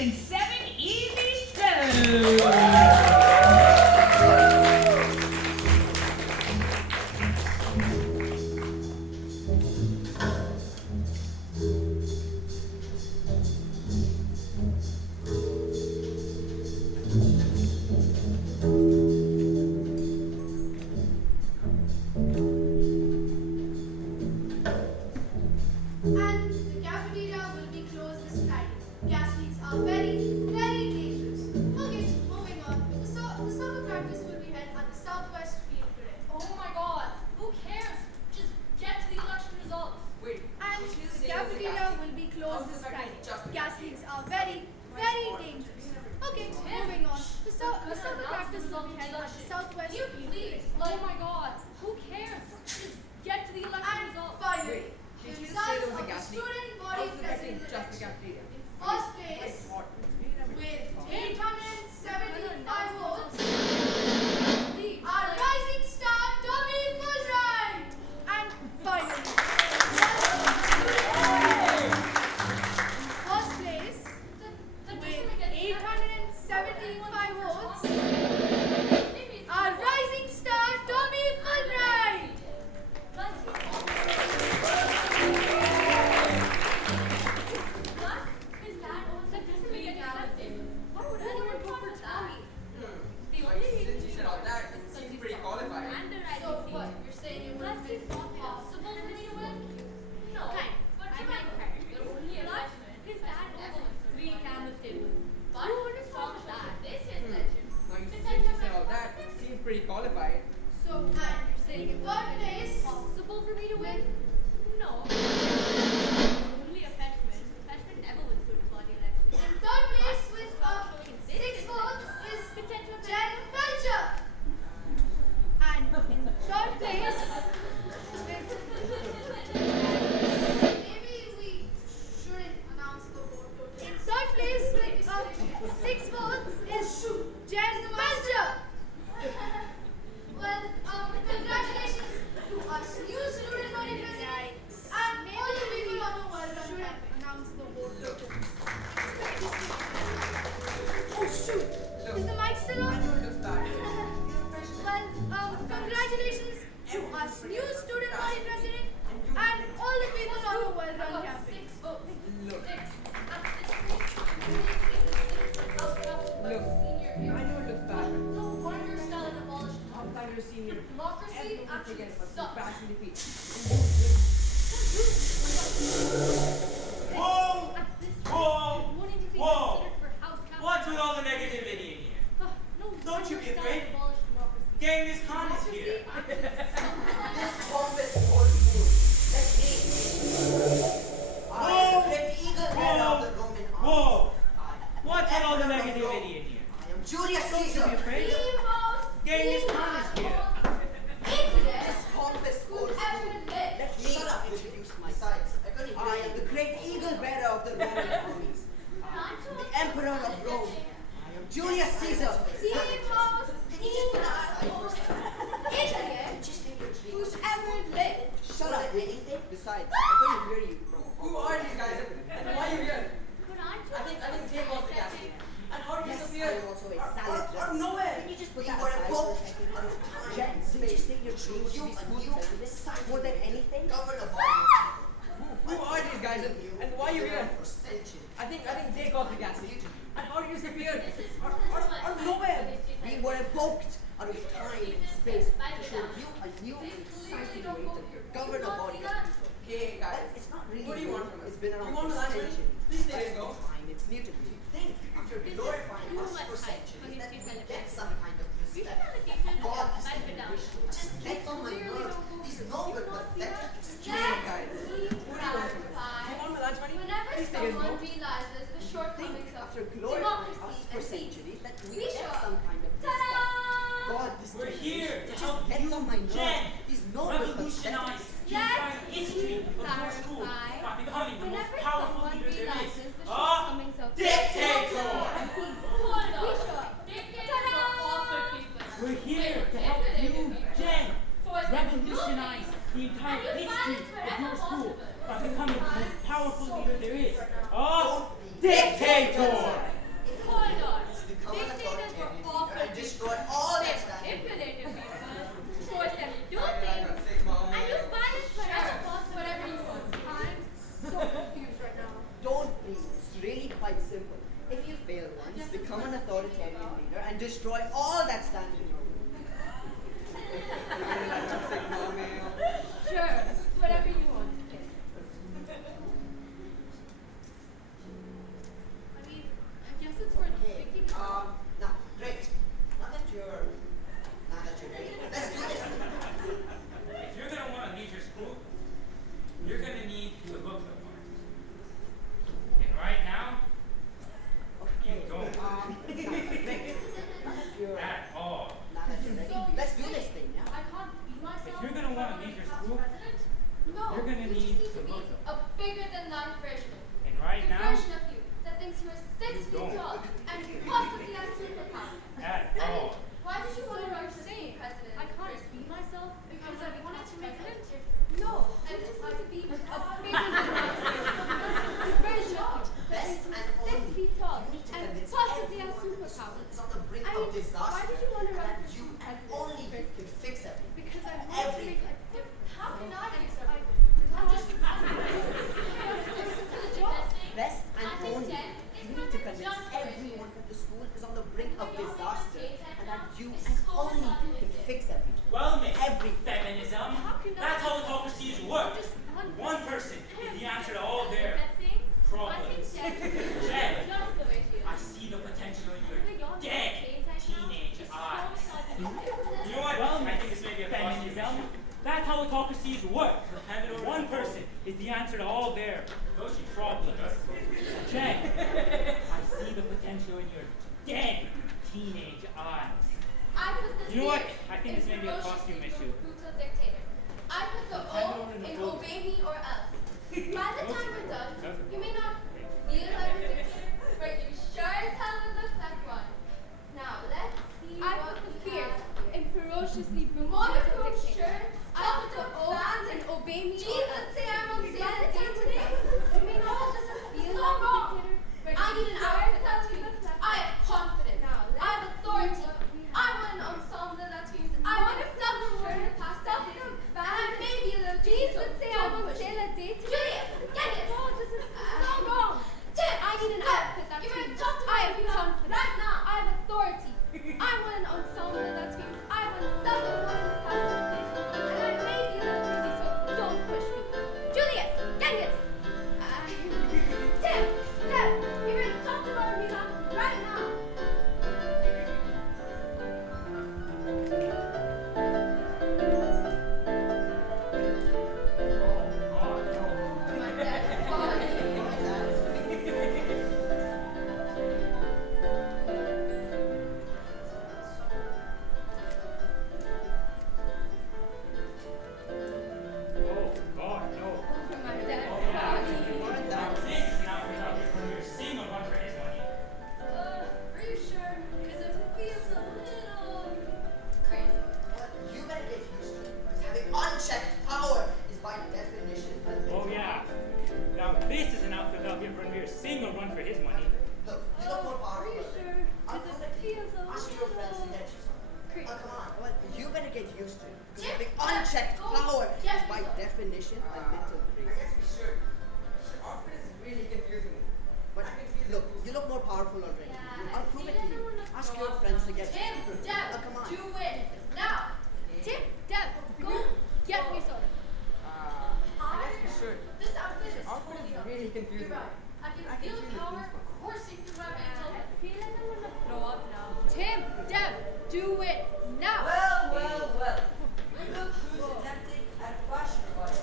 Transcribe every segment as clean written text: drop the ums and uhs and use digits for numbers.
in 7 easy steps. The entire history of your school by becoming the most powerful leader there is. A dictator! 6 feet don't. tall and possibly has superpower. At all. Why did you want to run for state president? I can't be myself because I wanted to make it. No, and you just need to be a It's very short. Best and 6 only. feet tall You need to and convince possibly has everyone superpower. it's on the brink I of mean, disaster. why did you want to run and for you state and president? only you can fix everything. Because I want to make Everything. a difference. How can I fix everything? I'm just to the job. Best and only. You need to convince everyone that the school is on the brink of disaster and that you and only you can fix everything. Well, Miss Everything. Feminism, that's how autocracies work. One person is the answer to all their problems. Jen, I see the potential in your dead teenage eyes. You know what? Well, I think this may be a feminism. That's how autocracies work. One person is the answer to all their problems. Jen, I see the potential in your dead teenage eyes. I put the You know what? fear I think this in may be a ferociously costume issue. brutal dictator. I put the O in obey me or else. By the time we're done, you may not feel like a dictator, but you sure as hell would look like one. Now let's see. I put the fear in ferociously brutal dictator. I put the O in obey me or else. Say I'm on sale at day today. You may not just feel like a dictator, but I need an outfit that screams. I have confidence. I have authority. I want an ensemble that screams. I want a self-assured stuff, and I may be a little cheese would say I'm on sale at day today. Julius, get it! No, this is so wrong. Tim, I need an outfit that screams. I have confidence. Right now, I have authority. I want an ensemble that screams. I want self-assured and I may be a little crazy, so don't push me. Julius, get it! Tim, you're going to talk to Marina right now. Oh, God, no. My dead This is now from your single one for his money. Are you sure? Because it feels a little crazy. What you better get used to is having unchecked power is by definition a Oh, yeah. Now, this is an outfit that'll give Ranveer a single run for his money. Look, you look more Are powerful. you sure? I'll Because prove it it to you. feels a Ask your friends to little get you some. crazy. Oh, come on. What you better get used to because Jim, having unchecked go. power Yes, is by please. definition a little I crazy. guess we should. Your outfit is really confusing me. But I can feel look, the you look more powerful already. Yeah, I'll prove it to you. everyone looks Ask so your awesome. friends to get Tim, you. Deb, Oh, come on. do it now. Tim, Deb, go get me soda. I guess we should. This outfit is Outfit is totally up. really confusing. You're right. I can I can feel feel the the power goosebumps. coursing through my veins. I feel like I'm gonna throw up now. Tim, Deb, do it now. Well. Look who's attempting at fashion advice.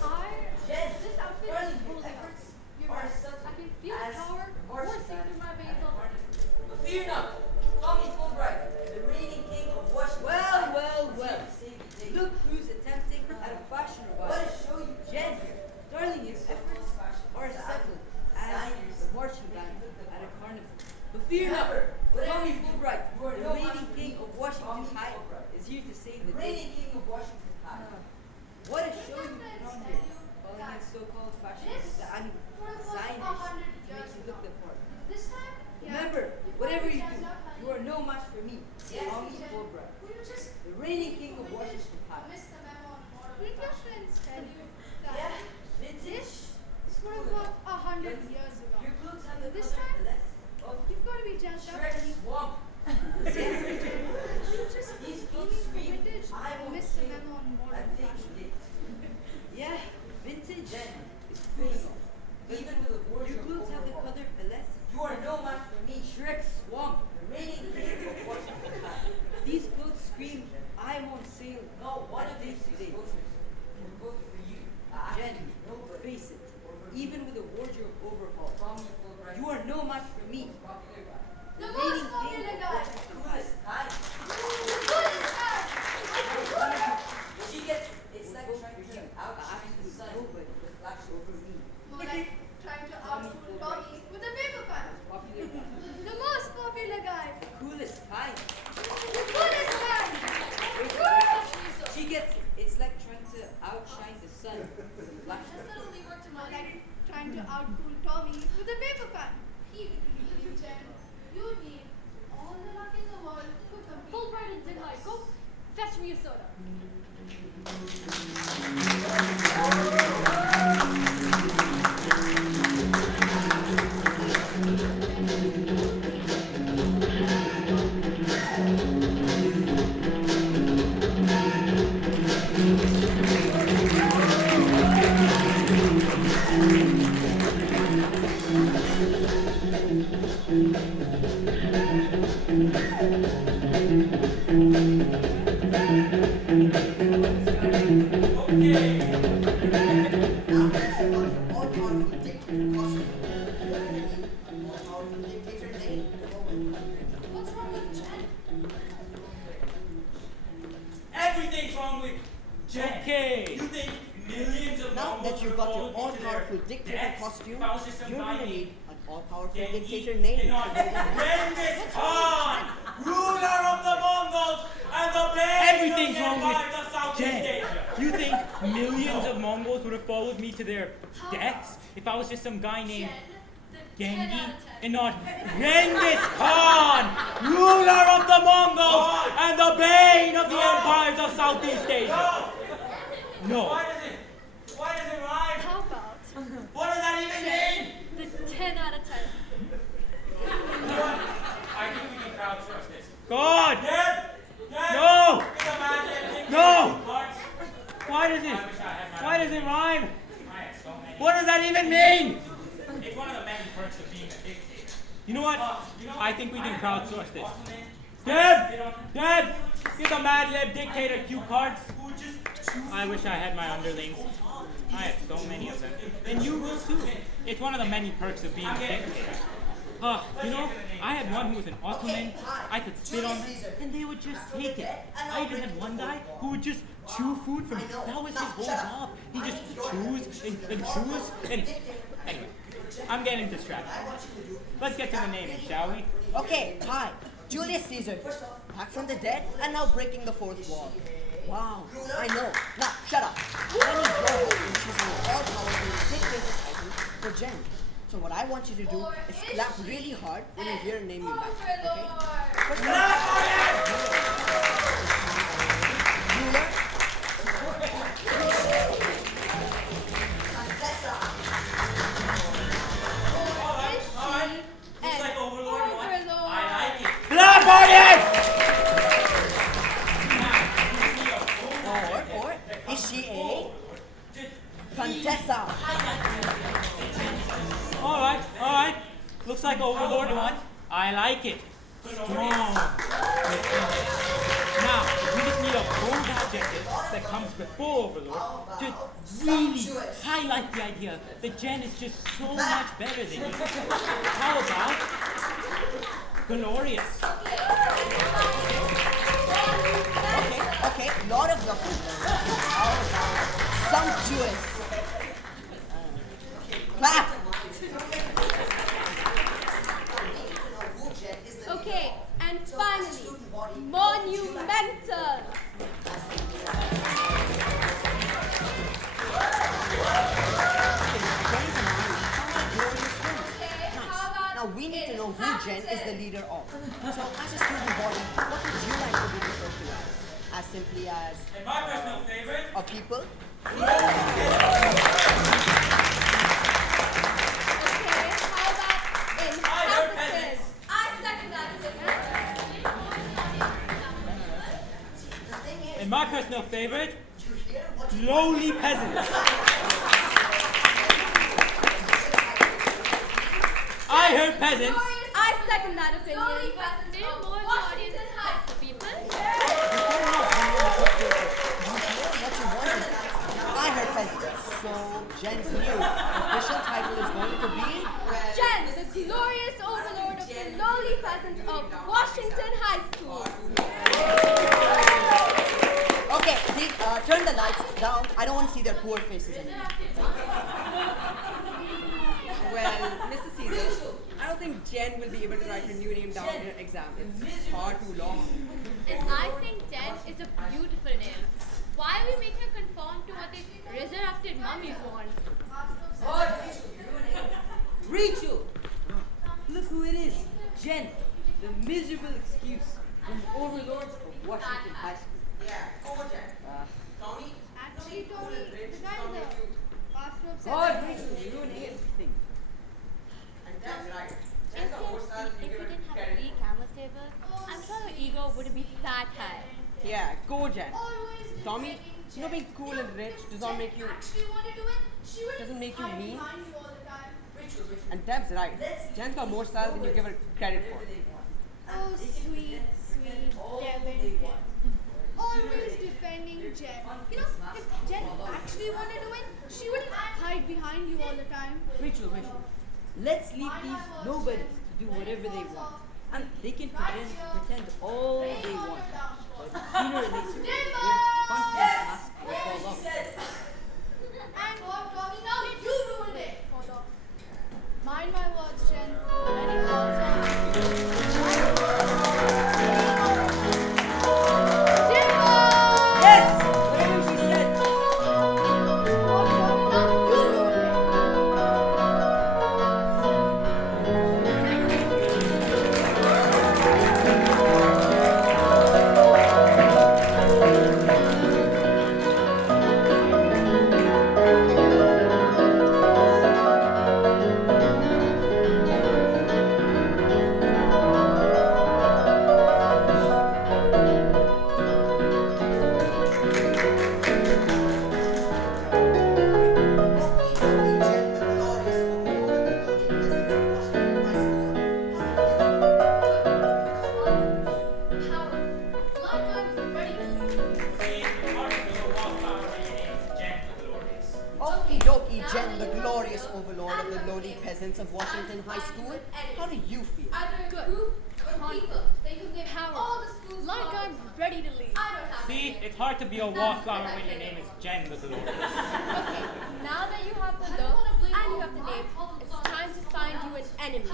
Jen, This outfit early is holding up. efforts You're are right. subtle I can feel as the power divorce coursing ban through my and veins. harness. But fear not, Tommy Fulbright, the reigning king of Washington. Well. is here to save the day. Look who's attempting at a fashion What revival. to show you? Jen here. Darling, your efforts are settled as the marching band at a carnival. But fear not, Remember, whatever Tommy you do, Fulbright, you are the no reigning match for king me. of Washington Tommy Hive, Fulbright. is here to save The the reigning day. king of Washington High. What a show you put on here, calling it so-called fashion design designers makes you look the part. This time? Remember, whatever you do, you are no match for me, Tommy Fulbright, We were just the reigning king of Washington High. missed the memo on water. Did your friends tell you that Yeah, vintage. this would have got 100 years ago? Your clothes have the This color time? less of You've got to be just outcool Tommy with a paper cut. He will believe you, Jen. You need all the luck in the world to compete. Fulbright and Dinhai, go fetch me a soda. What's wrong with Jen? Everything's wrong with Jen. Okay. You think millions of Now Mongols that you've would got your follow me to all-powerful their dictator deaths costume, if I was just some you're guy gonna named need an all-powerful Genghis dictator name. Khan, Genghis Khan, ruler of the Mongols and the bane Everything's of the wrong with empires of Southeast Jen. Asia. You think millions of Mongols would have followed me to their deaths if I was just some guy named Genghis and not Genghis Khan, ruler of the Mongols and the bane of the empires of Southeast Asia? No. Why does it rhyme? How about What does that even mean? the 10 out of 10? You know what? I think we can crowdsource this. God! Dad? No! It's a man named No! Parts. Why does I wish I had my Why does it rhyme? I had so many. What does that even mean? It's one of the many perks of being a dictator. You know what? You know, I think we can I crowdsource this. Ottoman, Dad! Dad! Get the Mad Lib dictator cue cards. who just choose I wish I had my underlings. I have so many of them. And you will too. It's one of the many perks of being a dictator. You know, I had one who was an Ottoman. I could spit on them, and they would just take it. I even had one guy who would just chew food from me. That was his whole job. He just chews and chews and... Anyway, I'm getting distracted. Let's get to the naming, shall we? Okay, hi. Julius Caesar, back from the dead and now breaking the fourth wall. Wow, I know. Now, shut up. I need your help in choosing an all-powerful dictator title for Jen. So what I want you to do is clap really hard when you hear a name you like, okay? First of Alright. Looks like Overlord won. I like it. Clap audience! or is she a Contessa? Alright. Looks like Overlord won. I like it. Strong. Now, we just need a bold adjective that comes before Overlord to really highlight the idea that Jen is just so much better than you. How about glorious? Okay, lot of luck. Sumptuous. Clap. Okay, and finally, monumental. Now we need to know who Jen is the leader of. So as a student body, what would you like to be referred to as? As simply as And my personal favorite. a people? Okay, how about inhabitants? I second that. And my personal favorite, lowly peasants. I heard peasants. I second that opinion. Didn't more of the audience like the people? I heard peasants. So Jen's new official title is going to be Jen, the glorious overlord of the lowly peasants of Washington High School. Okay, turn the lights down. I don't want to see their poor faces anymore. Well, Mrs. Caesar, I don't think Jen will be able to write her new name down in her exam. It's far too long. And I think Jen is a beautiful name. Why we make her conform to what these resurrected mummies want? Rachel! Look who it is. Jen, the miserable excuse from the overlords of Washington High School. Yeah, go on, Jack. Tommy, Actually, cool Tony, and rich, the guy Tommy, in you. the bathroom said God, that Rachel, you ruined everything. And that's right. if Jen's got more style than you you give didn't it have credit 3 for. camel tables, I'm sure your ego wouldn't be that high. Yeah, go Jen. Always Tommy, defending you know being Jen. cool You and know, rich if does not Jen make you, actually wanted to win, she wouldn't doesn't make you hide mean. behind you all the time. Rachel, And Deb's right. Jen's got more style than you give her credit for. Oh, sweet, sweet Devin. Always defending Jen. You know, if Jen actually wanted to win, she wouldn't hide behind you all the time. Rachel, let's leave these nobodies to do whatever they want. And they can pretend all they want. But sooner or later, their confidence mask will fall off. And God, Tommy, now you ruined it. Mind my words, Jen. When it falls Yes! Whatever she said. God, Tommy, now you ruined it. See, Overthrow, wallflower, your name is Jen the Glorious. Okie dokie, Jen, the glorious overlord of the lowly peasants of Washington High School. How do you feel? Either a group or people. They can blame all the schools. Like I'm ready to leave. I don't have See, any. it's hard to be a wallflower when your name is Jen the Glorious. Now that you have the look and you have the name, it's time to find you an enemy.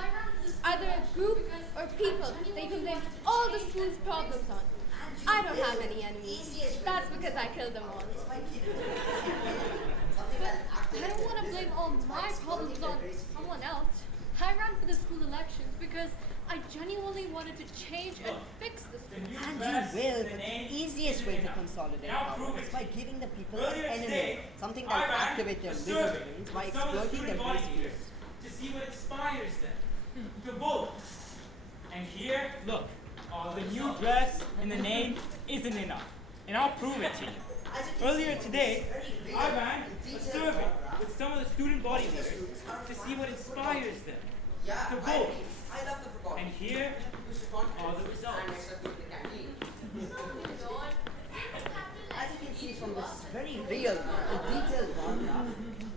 Either a group or people that you can blame all the school's problems on. I don't have any enemies. That's because I killed them all. But I don't want to blame all my problems on someone else. I ran for the school elections because I genuinely wanted to change and fix the school. And you will, but the easiest way to consolidate power is by giving the people an enemy, something that will activate their lizard brains by exploiting their base fears. To see what inspires them. To vote. And here, look, the new dress and the name isn't enough. And I'll prove it to you. Earlier today, I ran a survey with some of the student body leaders to see what inspires them Yeah, to I vote. agree. I love the football. And here are the results. And extra food in the canteen. As you can see from this very real and detailed bar graph,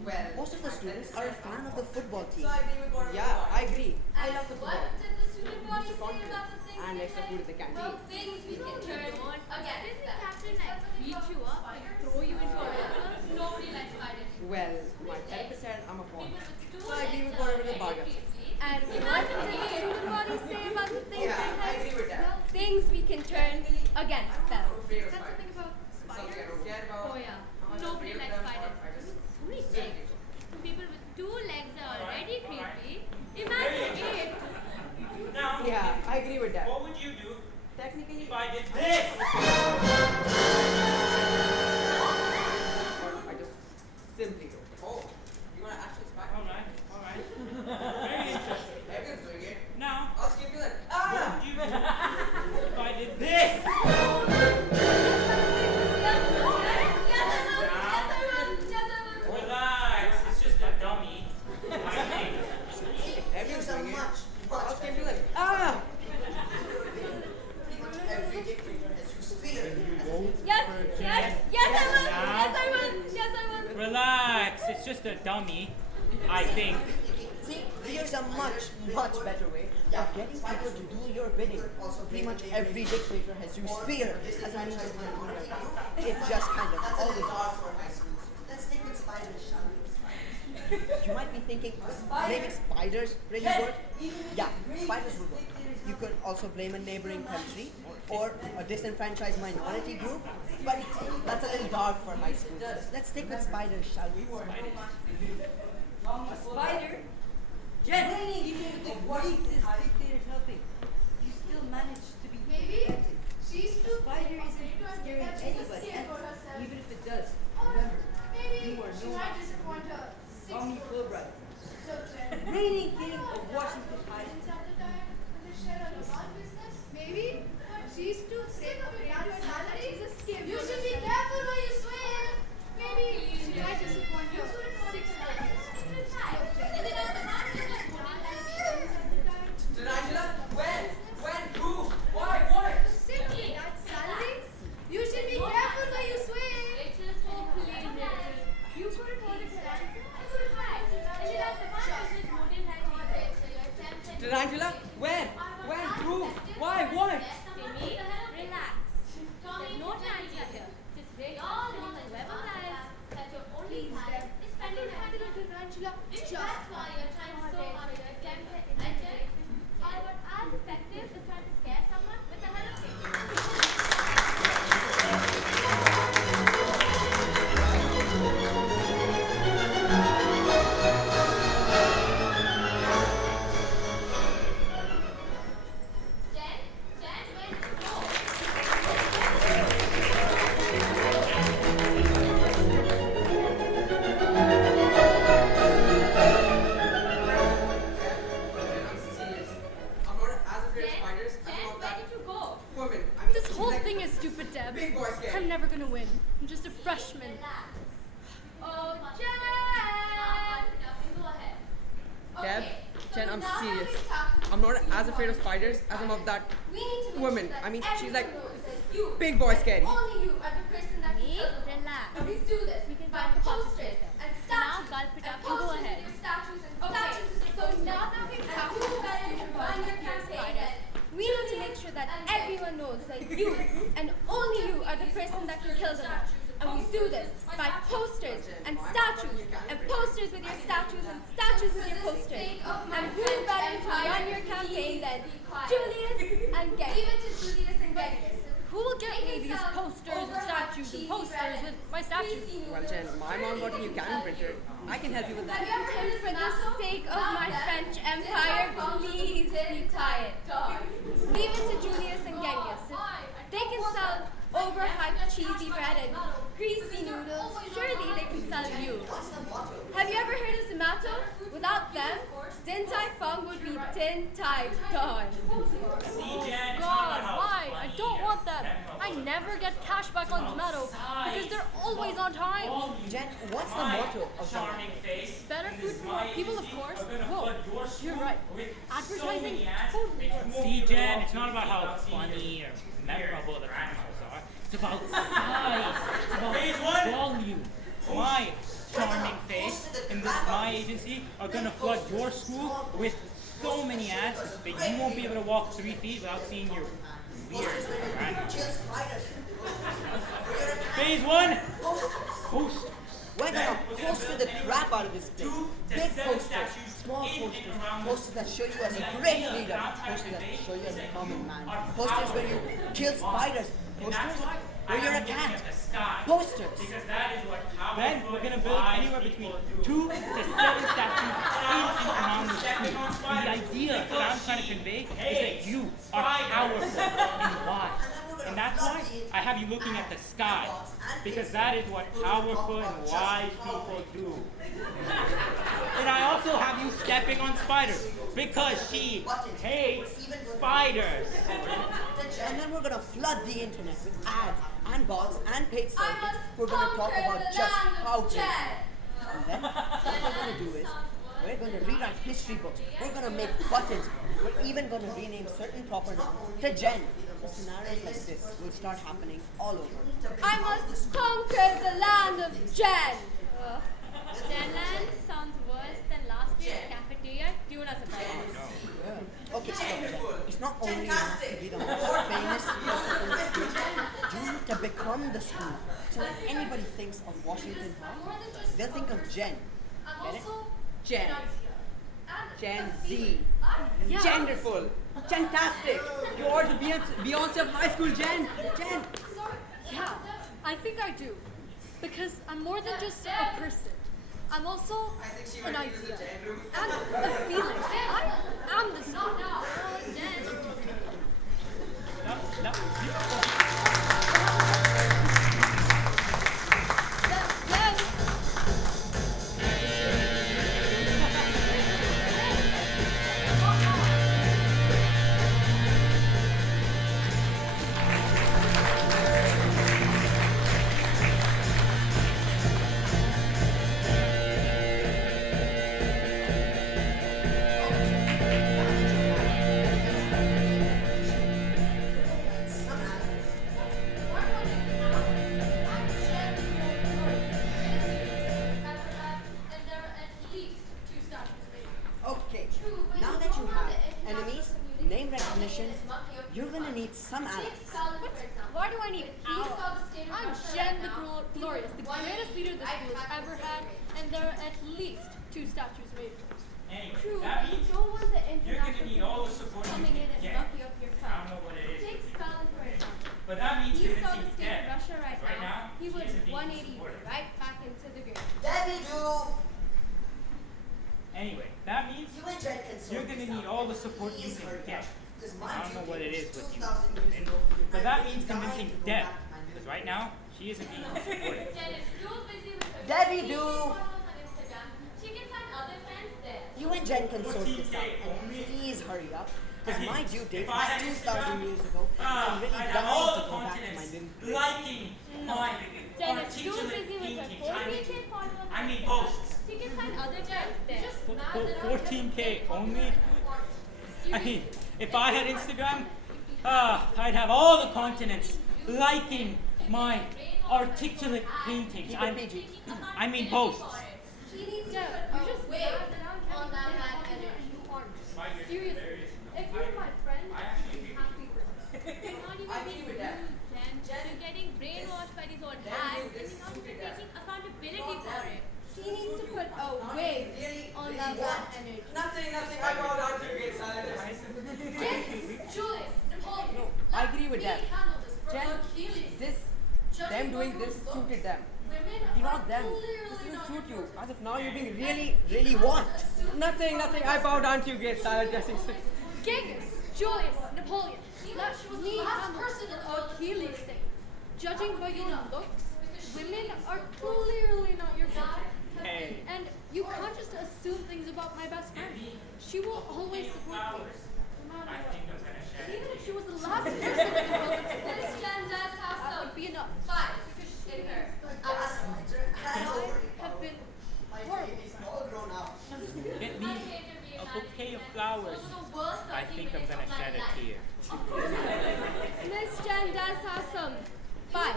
Well, most of the students are a fan of the football team. so I agree with what Yeah, I agree. I love the What football. did the student body say about the things And they extra did? food at the canteen. Well, things we can turn against them. Captain, I beat you up and throw you into a river. Nobody likes spiders. Well, my therapist said I'm a fawn. So I agree with whatever the bar graph says. And what did the student body say about the things Yeah, they I have? agree with that. Things we can turn against them. I'm afraid of Is that spiders. something about It's something I spiders? don't care about. Oh, yeah. I'm not Nobody afraid of likes them, spiders. or I just So many simply legs. don't. People with 2 legs are already creepy. Very Imagine interesting. 8. Now, Yeah, I agree with that. what would you do Technically, if I did this? I just simply don't. Oh, you want to actually spy? Alright, alright. Very interesting. Everyone's doing it. Now, I'll skip you then. what Ah! would you do if I did this? Relax, it's just a dummy. I think. Everyone's doing it. I'll skip you then. Ah! Every dictator has used fear. Yes, yes, yes, I will. Yes, I will. Yes, I will. Relax, it's just a dummy, I think. See, here's a much, much better way of getting people to do your bidding. Pretty much every dictator has used fear as a means of control. It just kind of always does. Let's stick with spiders, shall we? You might be thinking, blaming spiders really work? Yeah, spiders would work. You could also blame a neighboring country or a disenfranchised minority group, but that's a little dark for high school. Let's stick with spiders, shall we? A spider? Jen, Tarantula? When? When? Who? Why? What? Timmy, relax. There's no tarantula here. Just wait until whoever lies that your only time is spending time with the tarantula. Just that's why you're trying so hard to attempt the integration. But as effective as trying to scare someone with the hello thing. Jen, where did you go? I'm serious. I'm not as afraid of spiders as Jen, I'm of where that did you go? woman. I mean, This she's whole like thing is stupid, Deb. big boy scared. I'm never gonna win. I'm just a freshman. Oh, Jen! Go ahead. Deb, Okay, Jen, so I'm now that serious. we've talked to I'm not you as afraid of about spiders as I'm of that We need to make woman. sure that I mean, she's everyone like knows that you big boy and scary. Only you are the person that can Me? kill them. Relax. And we do this We can by talk about this posters later. and Now, statues. gulp it up and and go posters ahead. with your statues and Okay, statues with your so posters. now that we've And talked who about better this to run your about campaign spiders, than we need to make sure that everyone knows that you and only you are the person that can kill them. And we do this by posters and statues and posters with your statues and statues with your posters. And who's better to run your campaign than Julius and Leave Genghis? it to Julius and Genghis. Who will get me these posters and statues and posters with my statues? Well, Jen, my mom got a new cannon printer. I can help you with that. And for the sake of my French Empire, please be quiet. Leave it to Julius and Genghis. If they can sell overhyped cheesy bread and greasy noodles, surely they can sell you. Have you ever heard of Zomato? Without them, Din Tai Fung would be Din Tai Dong. See, Jen, it's not God, about how why? funny I don't or want them. memorable I never get cash back on Zomato because they're always on time. all you Jen, what's the my motto of charming face Better and food this for more my people, of agency course. are gonna Whoa, flood your you're school right. with Advertising so many ads totally that you works. won't See, be Jen, able it's to not about see how without seeing funny your or memorable the weird commercials are. It's about size. It's about Phase one. volume. My charming face and this my agency are gonna flood your school with so many ads that you won't be able to walk 3 feet without seeing your weird brand. Kill spiders. Phase one. Posters. We're gonna poster the crap out of this place. 2 to Big 7 posters, statues small in and posters, around the posters that show you as a The great idea leader, that I'm trying to posters that convey show you as a is common man, our posters where you power. kill spiders, And that's posters why where you're a I'm looking cat, at the sky. posters. Because that is what powerful Then we're gonna build wise anywhere between people do. 2 to 7 statues in and around the school. And the idea that I'm trying to convey is that you are powerful and wise. And that's why I have you looking at the sky. Because that is what powerful and wise people do. And I also have you stepping on spiders. Because she hates spiders. And then we're gonna flood the internet with ads and bots and paid I service. must We're gonna talk conquer about the just land of how great. Jen. And then what we're gonna do is we're gonna rewrite history books. We're gonna make buttons. We're even gonna rename certain proper nouns to Jen. The scenarios like this will start happening all over. I must conquer the land of Jen. Genland sounds worse than last year's cafeteria tuna surprise. Yeah. Okay, so it's not only enough to be the most famous person in the school. You need to become the school. So when anybody thinks of Washington High, they'll think of Jen. Get it? Jen. Gen Z. Yeah. Genderful. Fantastic. You are the Beyonce of high school, Jen. Jen. Yeah, I think I do. Because I'm more than just a person. I'm also an idea. And a feeling. I am the school. mission, you're gonna need some allies. Why do I need He allies? saw the state of I'm Russia Jen right the now. Glorious, the greatest leader this school has ever had, and there are at least 2 statues made for us. Anyway, True, that but you means don't want the you're gonna international need all the support you coming in can and get. mucking up your I fun. don't know what it is. Take Stalin for example. But that means He saw the convincing state of Deb. Russia right now. He she would isn't being 180 you supported. right back into the grave. Debbie, do. Anyway, that means You and Jen can sort you're gonna this need out. all the support you Please can hurry get. up, 'cause my I don't know due what it date is with you. 2,000 years ago, But and that I'm means dying convincing to go Deb. back to my Because middle right now, she isn't being supported. Jen is too busy with her Debbie, dating do. followers on Instagram. She can find other friends there. You and Jen can sort this out. 14K And only? please hurry up. Because my due date If I had was 2,000 Instagram, years ago. And I'm really I'd dying have all to the go back to my continents little liking my Jen is too articulate busy with her paintings. 14K followers on I mean Instagram. posts. She can find other friends there. Just mad For that I'm 14K only? I mean, Seriously. if I had Instagram, I'd have all the continents liking my articulate paintings. Keep it PG. I mean posts. She needs to Jen, put you're just a wig mad that I'm on that having bad fun energy. and you aren't. Seriously, if you're my friend, I I'm actually happy for you. You're not even I being agree with that. rude, Jen. You're getting brainwashed by these old hacks, and you're not even taking accountability for it. She needs to put a wig on that bad energy. Nothing. I bow down to you, great silence. Julius, Napoleon. No, I agree with that. handle this for Jen, Achilles. This, them doing this suited them. Women You are not them. clearly This not doesn't suit you. your As of now, you're being Really, really what? Nothing. I bow down to you, great silent dressing. Genghis, Julius, Napoleon. Let she was the me last handle person in the world to Achilles' do it. sake. Judging by your looks, women are clearly not your friend. Hey. And you can't just assume things about my best friend. She will always support me. No matter I what. think I'm gonna shed Even it. if she was the last person in the world to support This me, Jen does have that some would be enough. fight in her. Have been horrible. all grown up. Get me a bouquet of flowers. I think I'm gonna shed a tear. Miss Jen does have some fight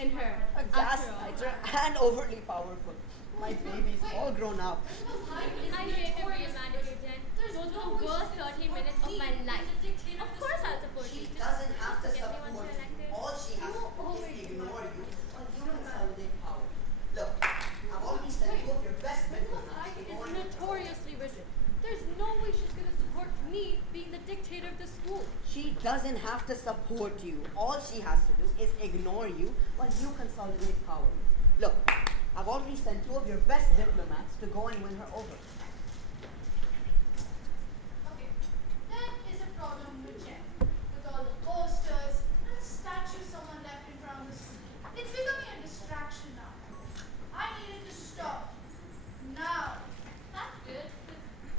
in her. A after all. gaslighter and overly powerful. My baby's all grown up. I hate to be a manager, Jen. Those were the worst 30 minutes of my life. Of course I'll support you. She doesn't have to Get me support once you. you're elected. All she has to do is ignore you while you consolidate power. Look, I've already sent two of your best diplomats Hive to is go on. notoriously rigid. There's no way she's gonna support me being the dictator of the school. She doesn't have to support you. All she has to do is ignore you while you consolidate power. Look, I've already sent two of your best diplomats to go and win her over. Okay, there is a problem with Jen. With all the posters and statues someone left in front of the school. It's becoming a distraction now. I need it to stop. Now. That's good.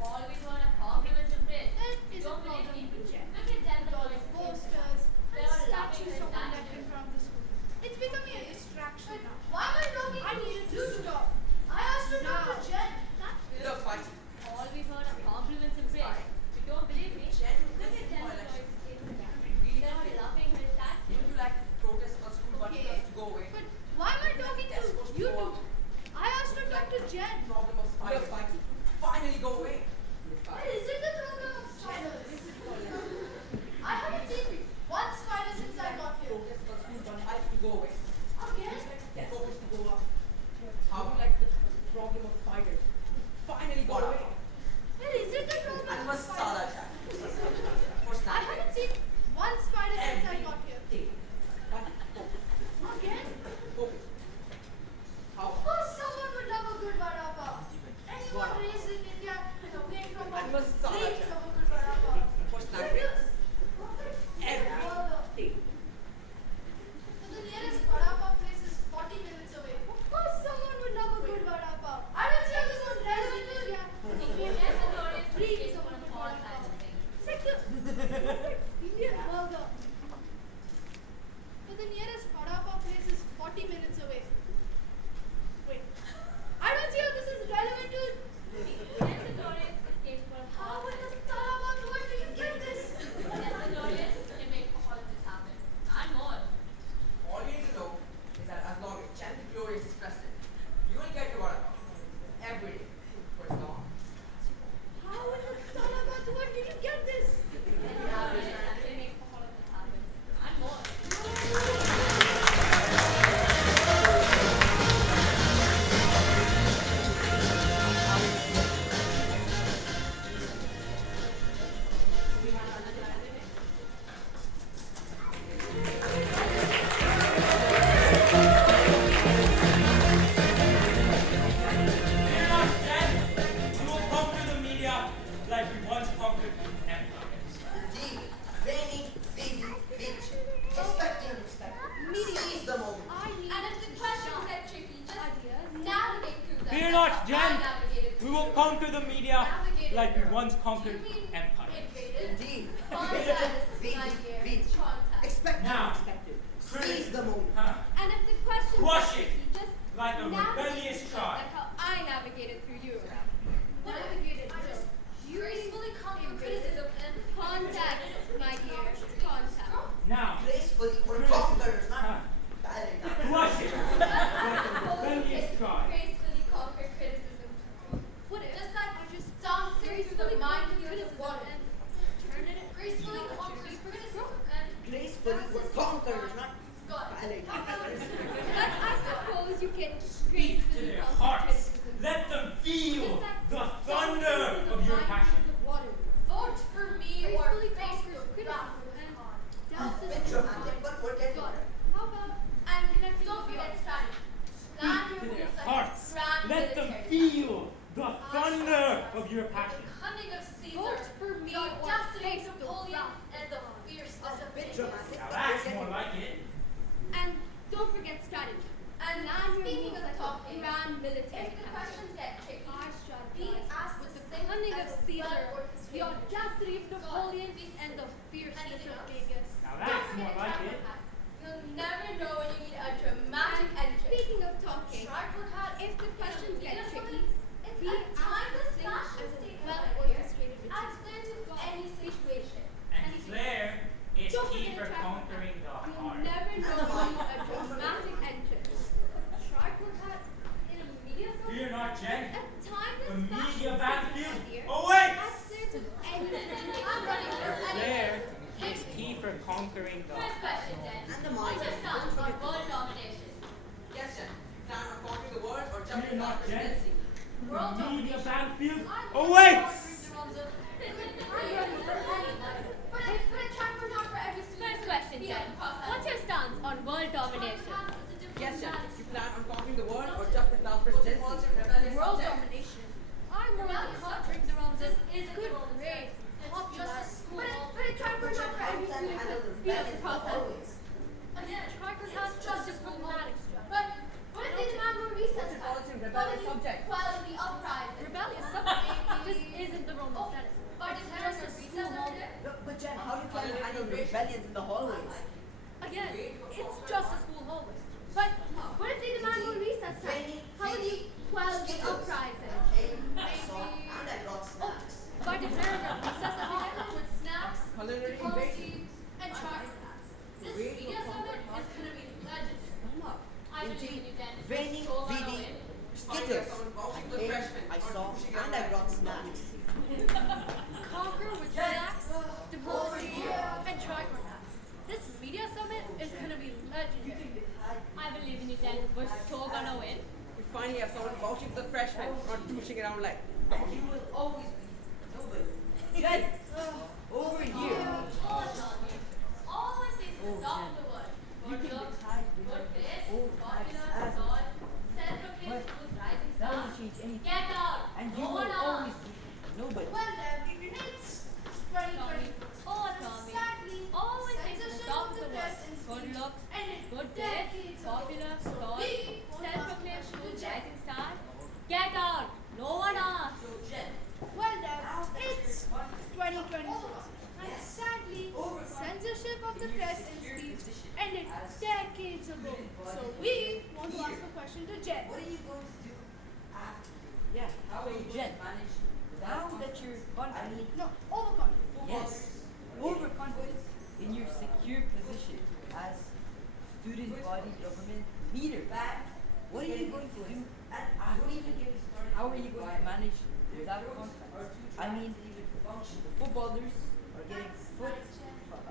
Always want a compliment to Prince. It is a problem with Jen. Look at Jen with all the posters and statues someone left in front of the school. It's becoming a distraction now. Why am I talking? I need it to stop. I asked her to talk to Jen. That's good. Look, Mike. Always heard of compliments and praise. If you don't believe me, Jen, look this at is Jen's more like choices in Instagram. really They're all fair. loving her statue. Would you like to protest on school wanting us to go away? But why am I talking to you two? I asked her to talk to Jen. Problem of spiders. Look, Mike. Finally go away. What is it the problem of spiders? I haven't seen one spider since I got here. Protest on school wanting us to go away. Again? Focus to go up. How would like the problem of spiders? Finally go away. Where is it the problem And of masala spiders? chat. For I snack haven't seen one spider since I got here. day. Focus. Again? Focus. How? Of course someone would love a good vada pav. Anyone raised in India came from a And masala dreams chat. of a good vada pav. For So snack this day. perfect Every burger. day. So the nearest vada pav place is 40 minutes away. Of course someone would love a good vada pav. I don't see how this is relevant to India. Dreams of a good vada pav. Second, perfect Indian burger. So the nearest vada pav place is 40 minutes away. Wait. I don't see how this is relevant to. How would the conquer the media like we once conquered empire. Indeed. Contact, Wait, my dear. wait. Contact. Expect Now. unexpected. Seize the moment. Huh. And if the question Crush it just like a navigate rebellious through it tribe. like how I navigated through Europe. Navigated through. Gracefully conquer criticism and Contact, my dear. Contact. Now, Gracefully or conquerors, huh. not ballet. Crush it like a rebellious tribe. gracefully conquer criticism. What if Just like I just dancing through the minefields of criticism water. and turn it Gracefully conquer criticism and Gracefully or conquerors, not God. ballet. But I suppose you can Speak to gracefully their conquer hearts. criticism. Let them feel Just like the dancing thunder through the of your minefields passion. of water. Vote for me or gracefully face conquer your criticism wrath. and A douse bit dramatic, but we're getting God. there. How about And connecting don't with forget the Spanish. Speak to their hearts. Let them feel the thunder of your passion. Cunning of Caesar. Vote for me the or audacity face of the Napoleon wrath. and the fierceness of Bit Vegas. dramatic, Now but that's we're more getting like it. And don't forget strategy. And Now speaking of talking, grand military if the questions get tricky, I be strategize asked with to the sing cunning as of a Caesar, the well-orchestrated audacity of God. Napoleon, Be and the simple. fierceness Anything of else? Vegas. Now that's more like it. You'll never know when you need a dramatic entrance. Speaking of talking, Tripod hat, if the questions get Venus tricky, woman, it's be a asked to timeless sing fashion as a statement. well-orchestrated Adds retreat. flair to any situation. And flair is Don't key forget for a tripod. conquering the You'll heart. never know when you need a dramatic entrance. Tripod hat in a media Fear not, Jen. A timeless The fashion media statement, battlefield my dear. awaits. Adds flair to any situation. I'm ready for Flair anything. is key for conquering the First question, Jen. And the mind. What's your stance on world domination? Yes, Jen. Plan on conquering the world or Fear jumping not, off Jen. presidency? World The media domination. battlefield I'm awaits. But I try for not for every student. First question, to be Jen. able to process. What's your stance on world domination? Yes, Jen. You plan on conquering the world or just the class presidency? World domination. I'm more than conquering the realms of good grades, popular. But I try for not for every student to be able to process. Again, Tricard has just diplomatic strategy. But what if they demand more recess time? Policy of rebellious subject. Quality uprising. Rebellious subject just isn't the realm of status. But It's if just a there's school recess hall. over there? No, but Jen, how do you plan to handle the rebellions in the hallways? Again, it's just a school hallway. But what if they demand more recess time? How would you quell the uprising? I saw and I brought snacks. By declaring a recess every day, With snacks, Culinary policy, invasion. and chocolate hats. This media summit is going to be legendary. I believe in you, Dan. Raining, So long feeding, away. Skittles. I came, I saw, and I brought snacks. conquer with snacks, diplomacy, and Tricard hats. This media summit is gonna be legendary. I believe in you, Dan. We're so gonna win. We finally have someone vouching for the freshmen, not douching around like dogs. You will always be nobody. Jen, over here. Always is the top of the world. You Good can looks, decide good face, old popular, types as tall, self-proclaimed who's rising that star. won't change anything. Get out! And you No will one always else. be nobody. Well then, it's 2020. Oh, Tommy. Sadly, Always thinks the censorship top of of the the press world. and Good speech looks, ended good day, decades ago. popular, So tall, we won't ask self-proclaimed the question to rising star. Get out! No one asked. Well then, it's 2024. And sadly, censorship of the press and speech ended decades ago. So we want to ask a question to Jen. What are you going to do after? Yeah, how are you, Jen? Now that you're confident, No, overconfident. yes, overconfident in your secure position as student body government leader, what are you going to do after? How are you going to manage without contact? I mean, the footballers are getting foot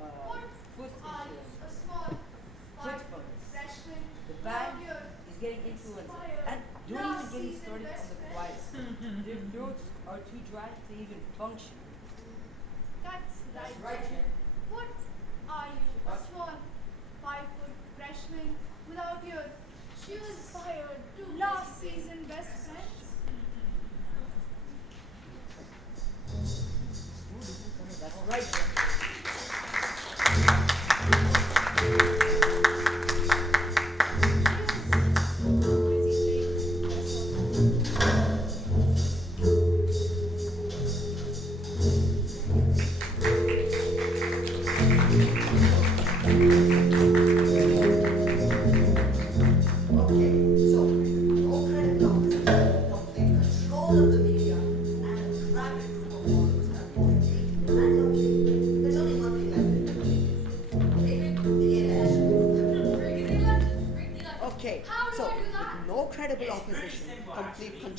A small foot fungus. freshman. The band is getting influenza. And don't even get me started on the choir. Their throats are too dry to even function. That's right. Jen. What are you, a small 5-foot freshman without your inspired last season best friends? That's right, Jen.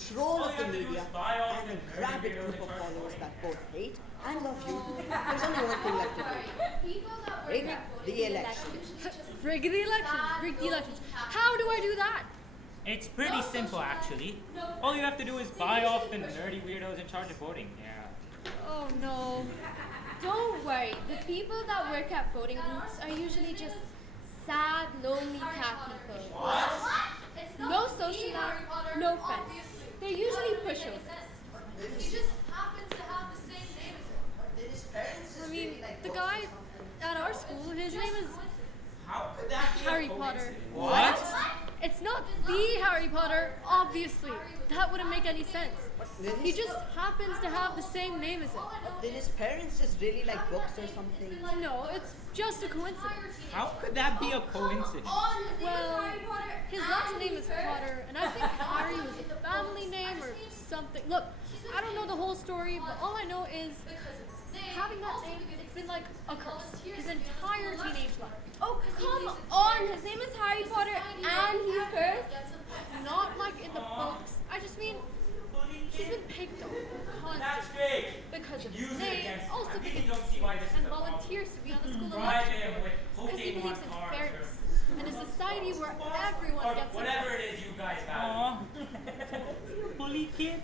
control of the you have to do media, is buy off and the a nerdy rabid weirdos group in of charge of followers voting. that both hate and love you, there's only one thing left to do. People that work Rig at voting the election. Rig the elections. Rig the elections. How do I do that? It's pretty simple, actually. All you have to do is buy off the nerdy weirdos in charge of voting. Yeah. Oh no. Don't worry, the people that work at voting booths are usually just sad, lonely cat people. No social life, no friends. They're usually pushovers. He just happens to have the same name as him. I mean, the guy at our school, his name is How could that be a Harry coincidence? Potter. What? It's not the Harry Potter, obviously. That wouldn't make any sense. He just happens to have the same name as him. Did his parents just really like books or something? No, it's just a coincidence. How could that be a coincidence? Well, his last name is Potter, and I think Harry was a family name or something. Look, I don't know the whole story, but all I know is having that name, it's been like a curse his entire teenage life. Oh, come on! His name is Harry Potter and he's cursed? Not like in the books. I just mean, he's been picked on That's constantly great. because of Use his it name, against him. also I really because don't see why this is and a problem. volunteers to be on the school Bribe election. him with Because he Pokemon believes in cards fairness or and a society where everyone or gets whatever it. it is you guys value. Aw. Bully kid?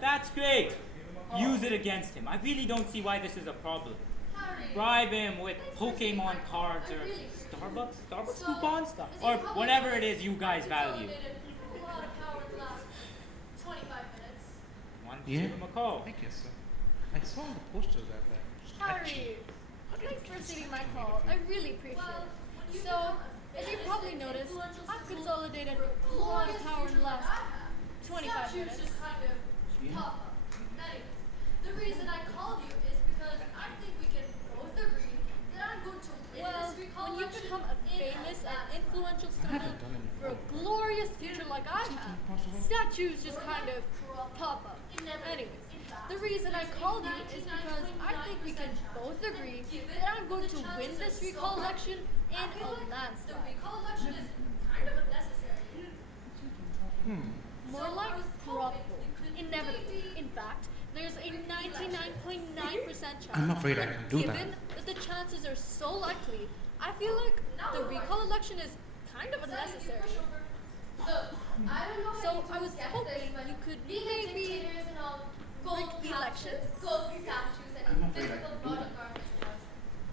That's great. Use it against him. I really don't see why this is a problem. Bribe him with Pokemon cards or Starbucks coupons, or whatever it is you guys value. A lot of power in the last 25 minutes. Why don't Yeah. you give him a call? I guess so. I saw the posters at that. Harry, thanks for receiving my call. I really appreciate it. So, as you probably noticed, I've consolidated a lot of power in the last 25 minutes. Just kind of pop up. Anyways, the reason I called you is because I think we can both agree that I'm going to win Well, this recall when you election become a in famous and Alaska. influential student done any for a glorious future like I have, statues just kind of pop up. Anyways, the reason I called you is because I think we can both agree that I'm going to win this recall election in a The landslide. recall election is kind of unnecessary. More like probable, inevitable. In fact, there's a 99.9% chance. I'm afraid I can do that. Given that the chances are so likely, I feel like the recall election is kind of unnecessary. Look, I don't know So how I you was get hoping this, but you could being maybe dictators and all gold rig the couches, elections. gold statues, and I'm afraid I invisible can do that. bodyguards.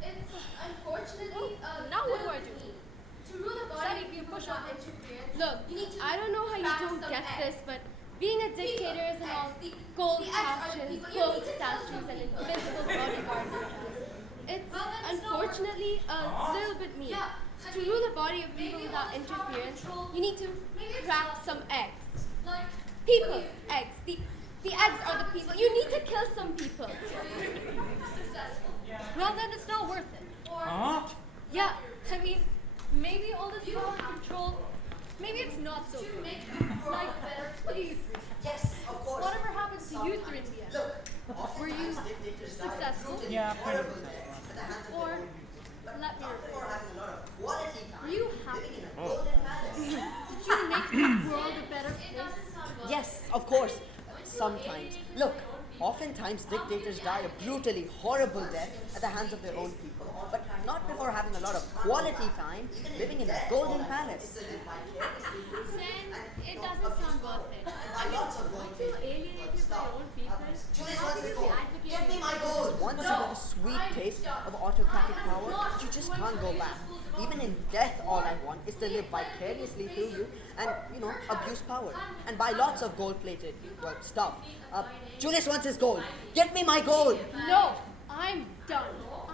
It's unfortunately now what do I do? To rule a body, Deciding to be a you must pushover. not interfere. Look, You need to I don't know how you crack don't some get eggs. this, but being a dictator is all gold the X are the couches, people. You gold need to tell statues, some and people. invisible bodyguards. It's Well, then it's not unfortunately a little bit mean. Yeah, I To mean, rule a body of people maybe without all this power interference, control- you need to maybe it's crack not- some eggs. Like, People, eggs. The eggs are the people. You need to kill some people. successful. Well, then it's not worth it. Huh? Yeah, I mean, maybe all this power control, maybe it's not so To good. make the world Like, a better what do you place. think? Yes, of course. Whatever happens to you three in the end? Look, Were you successful? Yeah, pretty Or, let me rephrase. for having a lot of quality time Were you happy? living in a golden palace. Did you make the world a better place? Yes, of course. Sometimes. Look, oftentimes dictators die a brutally horrible death at the hands of their own people. But not before having a lot of quality time living in a golden palace. Then it doesn't sound worth it. I mean, aren't you alienated by your own people? Julius How wants can his you be gold. advocating Give me for my it? gold. Once you get a sweet taste of autocratic power, you just can't go back. Even in death, all I want is to live vicariously through you and, abuse power. And buy lots of gold-plated, stuff. Julius wants his gold. Get me my gold. No, I'm done.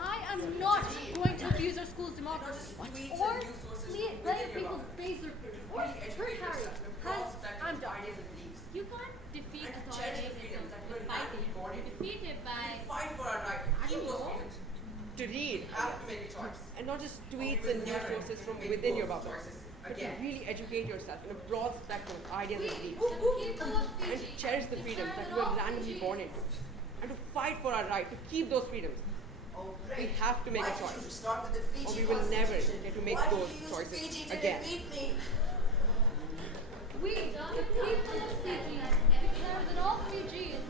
I am not going to abuse our school's democracy. Or let people's base their food. Or hurt Harry. Hence, I'm done. You can't defeat authoritarianism with fighting. Defeat it by Fight for our right to keep those freedoms. To read, Have to make a choice. and not just tweets and news sources from within your bubble, but to really educate yourself in a broad spectrum of ideas and beliefs, and to cherish the freedoms that you were randomly born into, and to fight for our right to keep those freedoms. Oh, We great. have to make Why a did you choice, start with the Fiji or we will never Constitution? get to make Why did those you use choices Fiji to again. defeat me? We, the people of Fiji, declare that all Fijians.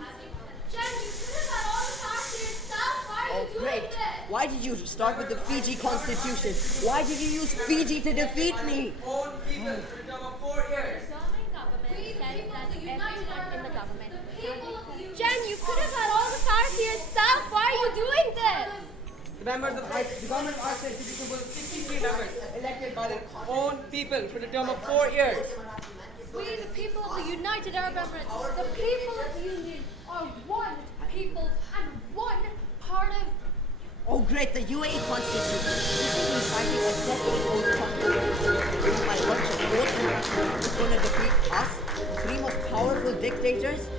Jen, you could have had all the power to yourself. Why are Oh, you doing great. this? Why did you start with the Fiji Constitution? Why did you use Fiji to defeat me? Own people for the term of 4 years. Government We, the says people that of the United everyone in the Arab government. the people of the United Jen, you could have had all the power to yourself. Why are you doing this? The members of the government of Iceland should be composed of 63 members elected by their own people for the term of 4 years. We, the people of the United Arab Emirates, the people of the Union, are one people and one part of. Oh, great, the UAE Constitution. This is reciting a decade-old constitution written by a bunch of old Americans who's going to defeat us, three most powerful dictators.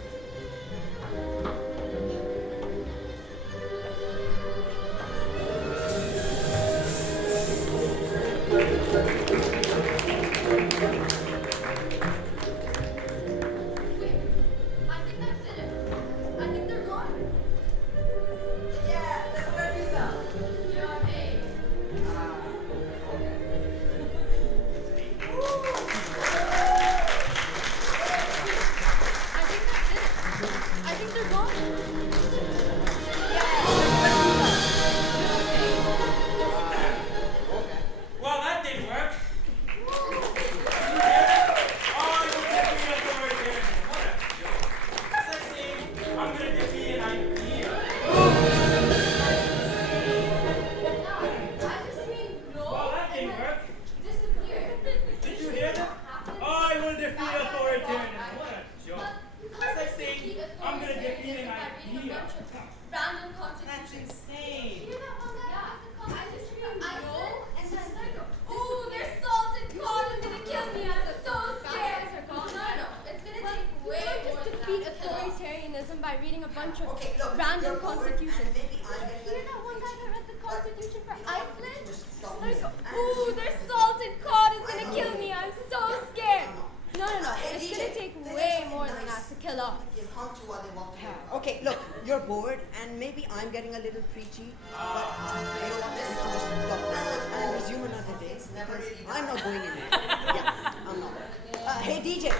I think that did it. I think they're gone. Yeah, that's what I visa. You're a. I think that's it. I think they're gone. Well, that didn't work. Did you hear that? Oh, you defeat authoritarian. What a joke. Sexy. I'm gonna defeat an idea. I just mean no. Well, that didn't work. Disappear. Did you hear that? I will defeat authoritarian. What a joke. Sexy. I'm gonna defeat an idea. Random That's constitutions. insane. Hear that one guy? I just mean no, and then ooh, their salted cod is gonna kill me. I'm so scared. No, it's gonna take way You don't more just than defeat that to kill us. authoritarianism by reading a bunch of Okay, look, random you're bored, constitutions. and maybe I'm getting Hear a that one guy that read the constitution for Iceland? Just stop Like, me. ooh, their salted cod is gonna kill me. I'm so scared. No. It's gonna take way more than that to kill us. Okay, look, you're bored, and maybe I'm getting a little preachy, but you know what? We can just stop this and resume another day because I'm not going in there. Yeah, I'm not. Hey DJ,